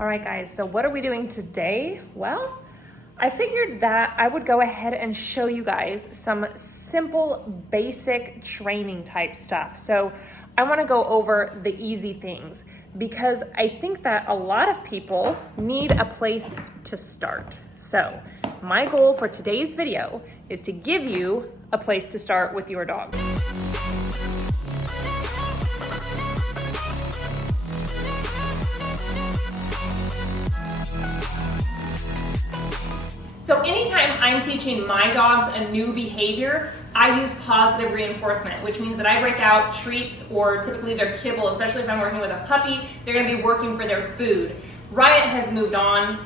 All right, guys, so what are we doing today? Well, I figured that I would go ahead and show you guys some simple, basic training type stuff. So I wanna go over the easy things because I think that a lot of people need a place to start. So my goal for today's video is to give you a place to start with your dog. So anytime I'm teaching my dogs a new behavior, I use positive reinforcement, which means that I break out treats or typically their kibble, especially if I'm working with a puppy, they're gonna be working for their food. Riot has moved on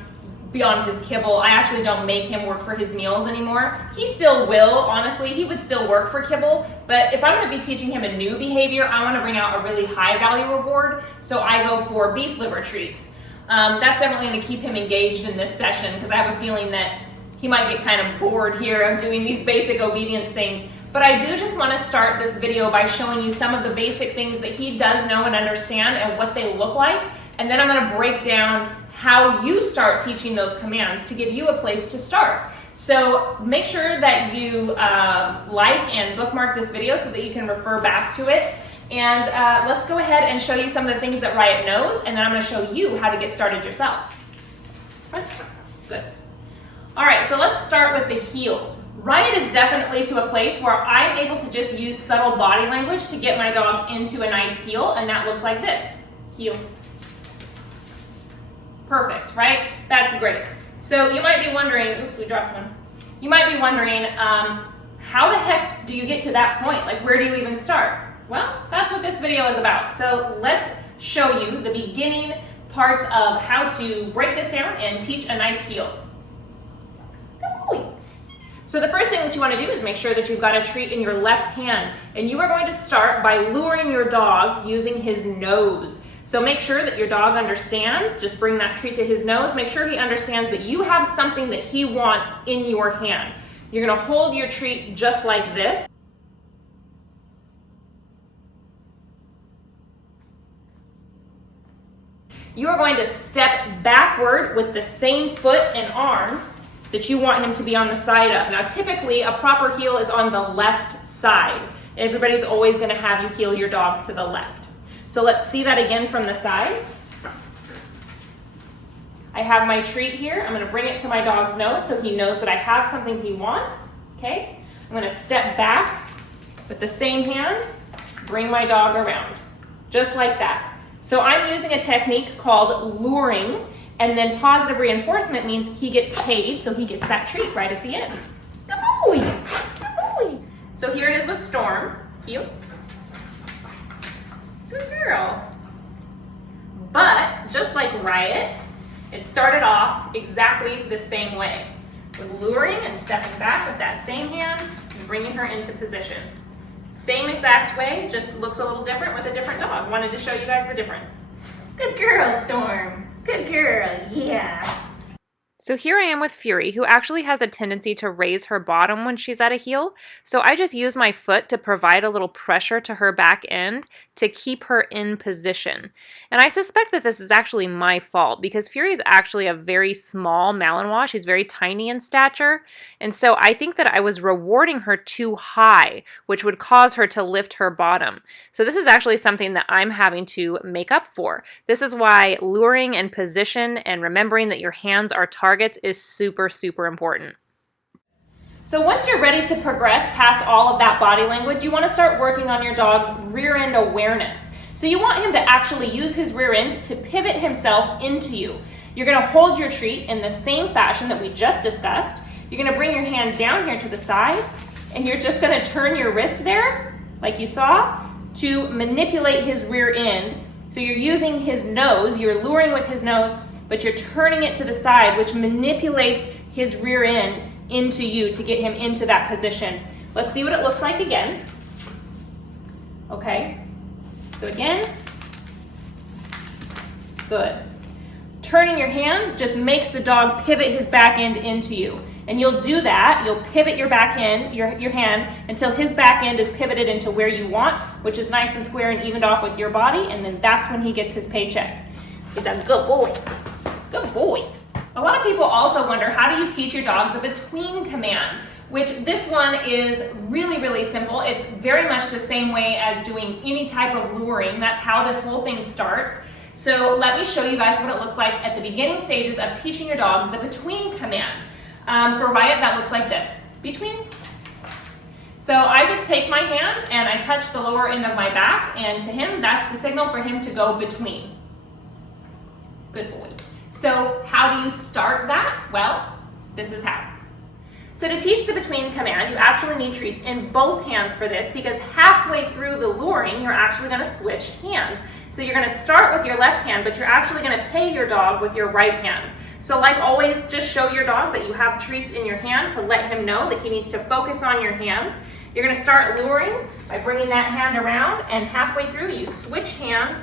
beyond his kibble. I actually don't make him work for his meals anymore. He still will, honestly, he would still work for kibble, but if I'm gonna be teaching him a new behavior, I wanna bring out a really high value reward, so I go for beef liver treats. That's definitely gonna keep him engaged in this session because I have a feeling that he might get kind of bored here of doing these basic obedience things. But I do just want to start this video by showing you some of the basic things that he does know and understand and what they look like. And then I'm going to break down how you start teaching those commands to give you a place to start. So make sure that you like and bookmark this video so that you can refer back to it. And let's go ahead and show you some of the things that Riot knows, and then I'm going to show you how to get started yourself. Good. All right, so let's start with the heel. Riot is definitely to a place where I'm able to just use subtle body language to get my dog into a nice heel, and that looks like this, heel. Perfect, right? That's great. So you might be wondering, oops, we dropped one. You might be wondering, how the heck do you get to that point? Like, where do you even start? Well, that's what this video is about. So let's show you the beginning parts of how to break this down and teach a nice heel. So the first thing that you want to do is make sure that you've got a treat in your left hand, and you are going to start by luring your dog using his nose. So make sure that your dog understands, just bring that treat to his nose, make sure he understands that you have something that he wants in your hand. You're going to hold your treat just like this. You are going to step backward with the same foot and arm that you want him to be on the side of. Now typically a proper heel is on the left side. Everybody's always going to have you heel your dog to the left. So let's see that again from the side. I have my treat here. I'm going to bring it to my dog's nose so he knows that I have something he wants. Okay? I'm going to step back with the same hand, bring my dog around, just like that. So I'm using a technique called luring. And then positive reinforcement means he gets paid, so he gets that treat right at the end. Good boy, good boy. So here it is with Storm. Heel. Good girl. But just like Riot, it started off exactly the same way, with luring and stepping back with that same hand and bringing her into position. Same exact way, just looks a little different with a different dog. Wanted to show you guys the difference. Good girl, Storm. Good girl, yeah. So here I am with Fury, who actually has a tendency to raise her bottom when she's at a heel. So I just use my foot to provide a little pressure to her back end to keep her in position. And I suspect that this is actually my fault because Fury is actually a very small Malinois. She's very tiny in stature. And so I think that I was rewarding her too high, which would cause her to lift her bottom. So this is actually something that I'm having to make up for. This is why luring and position and remembering that your hands are targets is super, super important. So once you're ready to progress past all of that body language, you want to start working on your dog's rear end awareness. So you want him to actually use his rear end to pivot himself into you. You're going to hold your treat in the same fashion that we just discussed. You're going to bring your hand down here to the side, and you're just going to turn your wrist there, like you saw, to manipulate his rear end. So you're using his nose, you're luring with his nose, but you're turning it to the side, which manipulates his rear end into you to get him into that position. Let's see what it looks like again. Okay, so again, good. Turning your hand just makes the dog pivot his back end into you. And you'll do that, you'll pivot your back end, your hand, until his back end is pivoted into where you want, which is nice and square and evened off with your body, and then that's when he gets his paycheck. He's a good boy. people also wonder, how do you teach your dog the between command? Which this one is really, really simple. It's very much the same way as doing any type of luring. That's how this whole thing starts. So let me show you guys what it looks like at the beginning stages of teaching your dog the between command. For Riot, that looks like this, between. So I just take my hand and I touch the lower end of my back, and to him, that's the signal for him to go between. Good boy. So how do you start that? Well, this is how. So to teach the between command, you actually need treats in both hands for this, because halfway through the luring, you're actually going to switch hands. So you're going to start with your left hand, but you're actually going to pay your dog with your right hand. So like always, just show your dog that you have treats in your hand to let him know that he needs to focus on your hand. You're going to start luring by bringing that hand around, and halfway through you switch hands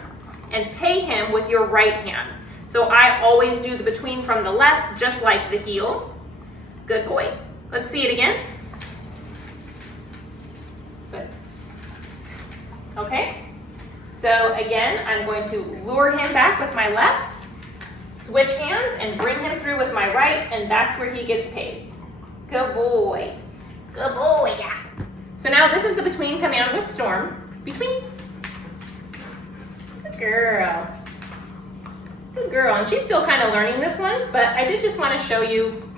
and pay him with your right hand. So I always do the between from the left, just like the heel. Good boy. Let's see it again. Good. Okay. So again, I'm going to lure him back with my left, switch hands, and bring him through with my right, and that's where he gets paid. Good boy. Good boy, yeah. So now this is the between command with Storm. Between. Good girl. Good girl. And she's still kind of learning this one, but I did just want to show you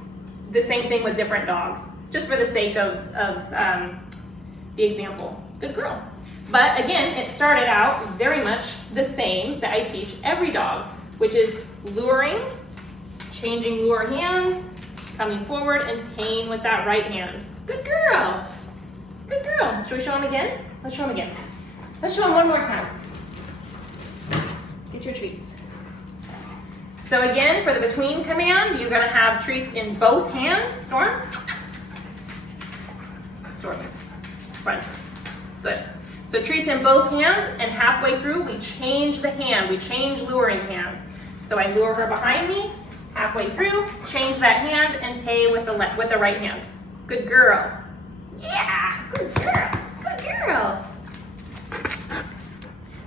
the same thing with different dogs, just for the sake of the example. Good girl. But again, it started out very much the same that I teach every dog, which is luring, changing lure hands, coming forward, and paying with that right hand. Good girl. Good girl. Should we show him again? Let's show him again. Let's show him one more time. Get your treats. So again, for the between command, you're going to have treats in both hands. Storm. Storm. Front. Good. So treats in both hands, and halfway through, we change the hand. We change luring hands. So I lure her behind me, halfway through, change that hand, and pay with the right hand. Good girl. Yeah, good girl. Good girl.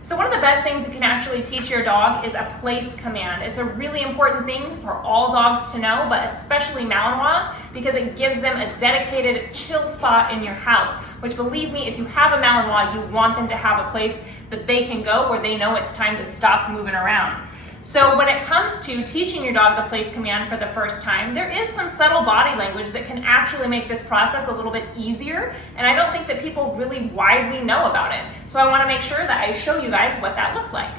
So one of the best things you can actually teach your dog is a place command. It's a really important thing for all dogs to know, but especially Malinois, because it gives them a dedicated chill spot in your house, which, believe me, if you have a Malinois, you want them to have a place that they can go where they know it's time to stop moving around. So when it comes to teaching your dog the place command for the first time, there is some subtle body language that can actually make this process a little bit easier, and I don't think that people really widely know about it. So I want to make sure that I show you guys what that looks like.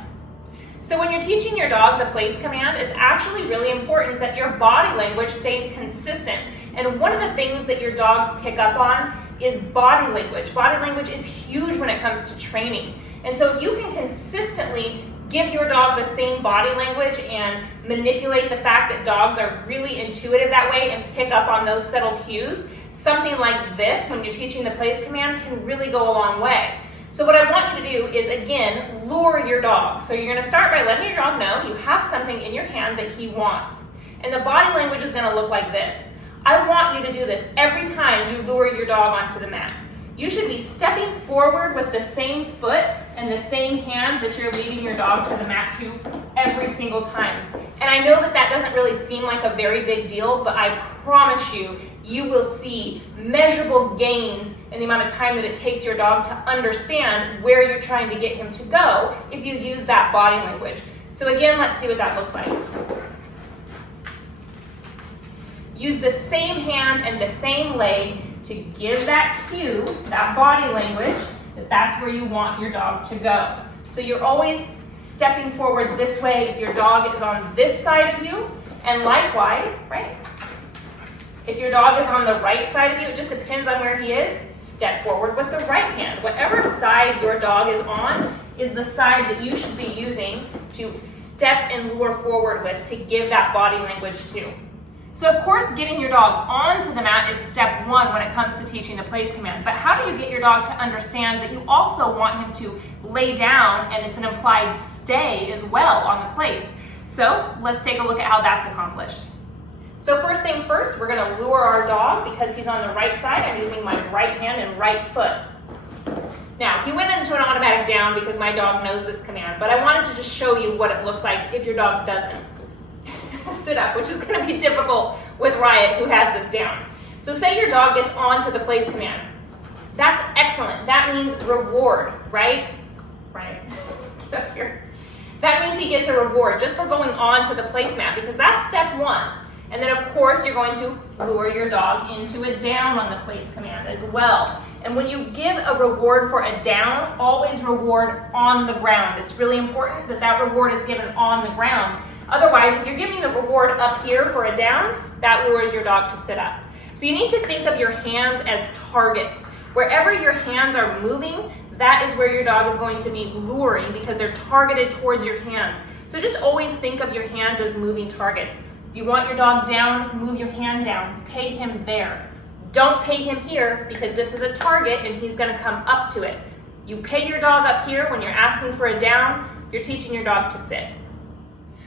So when you're teaching your dog the place command, it's actually really important that your body language stays consistent. And one of the things that your dogs pick up on is body language. Body language is huge when it comes to training. And so if you can consistently give your dog the same body language and manipulate the fact that dogs are really intuitive that way and pick up on those subtle cues, something like this, when you're teaching the place command, can really go a long way. So what I want you to do is, again, lure your dog. So you're going to start by letting your dog know you have something in your hand that he wants. And the body language is going to look like this. I want you to do this every time you lure your dog onto the mat. You should be stepping forward with the same foot and the same hand that you're leading your dog to the mat to every single time. And I know that that doesn't really seem like a very big deal, but I promise you, you will see measurable gains in the amount of time that it takes your dog to understand where you're trying to get him to go if you use that body language. So again, let's see what that looks like. Use the same hand and the same leg to give that cue, that body language, that that's where you want your dog to go. So you're always stepping forward this way if your dog is on this side of you, and likewise, right? If your dog is on the right side of you, it just depends on where he is, step forward with the right hand. Whatever side your dog is on is the side that you should be using to step and lure forward with to give that body language to. So of course, getting your dog onto the mat is step one when it comes to teaching the place command. But how do you get your dog to understand that you also want him to lay down, and it's an implied stay as well on the place? So let's take a look at how that's accomplished. So first things first, we're going to lure our dog because he's on the right side. I'm using my right hand and right foot. Now, he went into an automatic down because my dog knows this command, but I wanted to just show you what it looks like if your dog doesn't. sit-up, which is gonna be difficult with Riot, who has this down. So say your dog gets onto the place command. That's excellent. That means reward, right? Right, get up here. That means he gets a reward just for going on to the placemat, because that's step one. And then of course you're going to lure your dog into a down on the place command as well. And when you give a reward for a down, always reward on the ground. It's really important that that reward is given on the ground. Otherwise, if you're giving the reward up here for a down, that lures your dog to sit up. So you need to think of your hands as targets. Wherever your hands are moving, that is where your dog is going to be luring, because they're targeted towards your hands. So just always think of your hands as moving targets. If you want your dog down, move your hand down. Pay him there. Don't pay him here, because this is a target and he's going to come up to it. You pay your dog up here when you're asking for a down, you're teaching your dog to sit.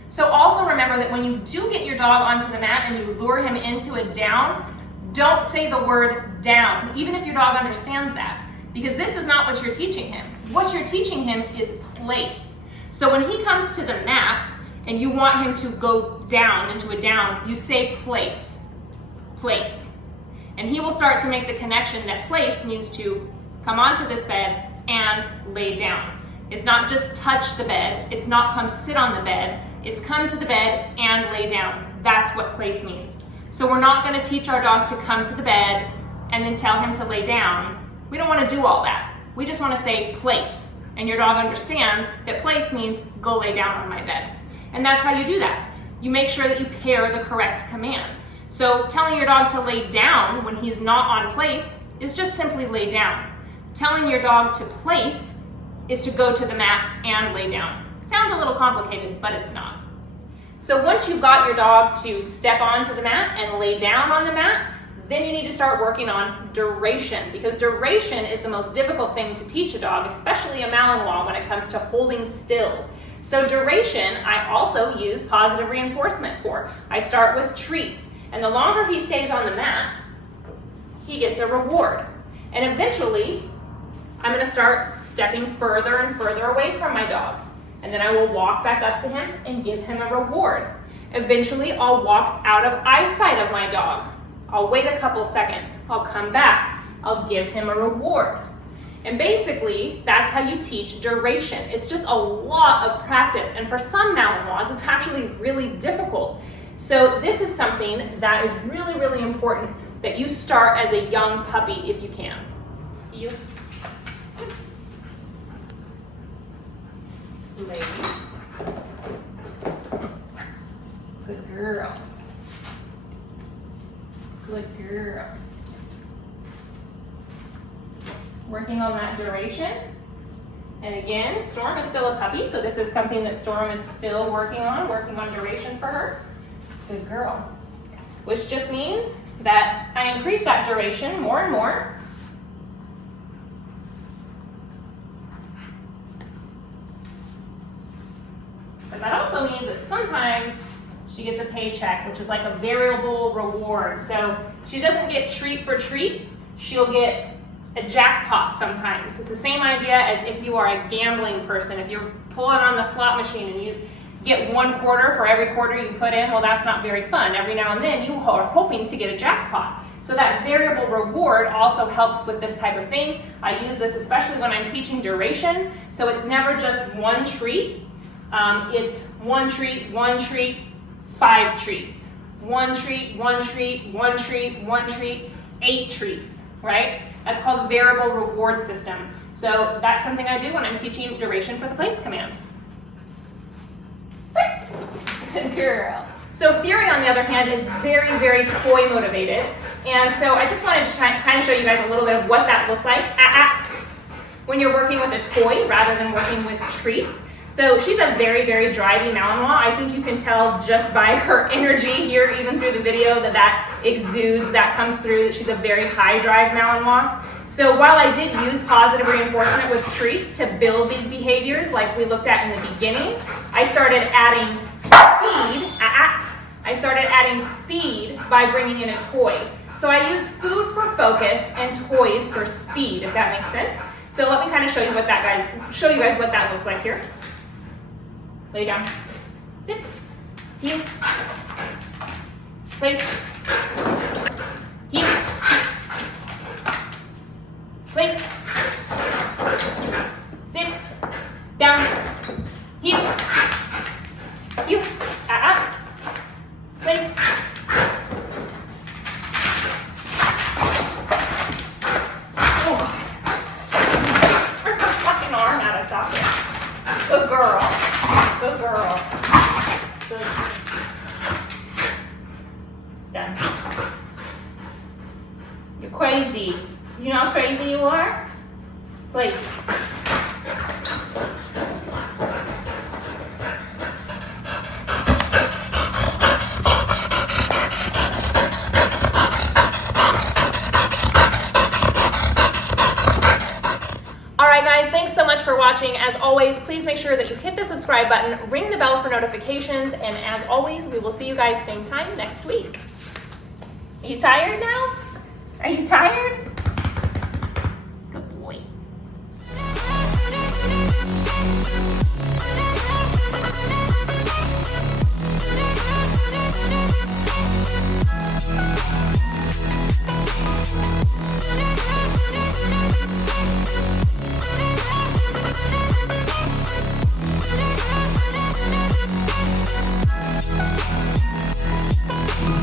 So also remember that when you do get your dog onto the mat and you lure him into a down, don't say the word down, even if your dog understands that, because this is not what you're teaching him. What you're teaching him is place. So when he comes to the mat and you want him to go down into a down, you say place, place. And he will start to make the connection that place means to come onto this bed and lay down. It's not just touch the bed, it's not come sit on the bed, it's come to the bed and lay down. That's what place means. So we're not going to teach our dog to come to the bed and then tell him to lay down. We don't want to do all that. We just want to say place. And your dog understand that place means go lay down on my bed. And that's how you do that. You make sure that you pair the correct command. So telling your dog to lay down when he's not on place is just simply lay down. Telling your dog to place is to go to the mat and lay down. Sounds a little complicated, but it's not. So once you've got your dog to step onto the mat and lay down on the mat, then you need to start working on duration, because duration is the most difficult thing to teach a dog, especially a Malinois, when it comes to holding still. So duration, I also use positive reinforcement for. I start with treats, and the longer he stays on the mat, he gets a reward. And eventually, I'm going to start stepping further and further away from my dog. And then I will walk back up to him and give him a reward. Eventually, I'll walk out of eyesight of my dog. I'll wait a couple seconds. I'll come back. I'll give him a reward. And basically, that's how you teach duration. It's just a lot of practice. And for some Malinois, it's actually really difficult. So this is something that is really, really important that you start as a young puppy if you can. You. Ladies. Good girl. Good girl. Working on that duration. And again, Storm is still a puppy, so this is something that Storm is still working on duration for her. Good girl. Which just means that I increase that duration more and more. But that also means that sometimes she gets a paycheck, which is like a variable reward. So she doesn't get treat for treat, she'll get a jackpot sometimes. It's the same idea as if you are a gambling person. If you're pulling on the slot machine and you get 1 quarter for every quarter you put in, well, that's not very fun. Every now and then you are hoping to get a jackpot. So that variable reward also helps with this type of thing. I use this especially when I'm teaching duration. So it's never just one treat. It's one treat, 5 treats. 1 treat, 1 treat, 1 treat, 1 treat, 8 treats, right? That's called a variable reward system. So that's something I do when I'm teaching duration for the place command. Good girl. So Fury, on the other hand, is very, very toy motivated. And so I just wanted to kind of show you guys a little bit of what that looks like when you're working with a toy rather than working with treats. So she's a very, very drivey Malinois. I think you can tell just by her energy here, even through the video, that exudes, that comes through, that she's a very high drive Malinois. So while I did use positive reinforcement with treats to build these behaviors, like we looked at in the beginning, I started adding speed by bringing in a toy. So I use food for focus and toys for speed, if that makes sense. So let me kind of show you guys what that looks like here. Lay down. Sit. Heel. Place. Heel. Place. Sit. Down. Heel. Heel. Up. Place. Oh. Rip her fucking arm out of socket. Good girl. Good girl. Good. Done. You're crazy. You know how crazy you are? Place. Alright guys, thanks so much for watching. As always, please make sure that you hit the subscribe button, ring the bell for notifications, and as always, we will see you guys same time next week. Are you tired now? Are you tired?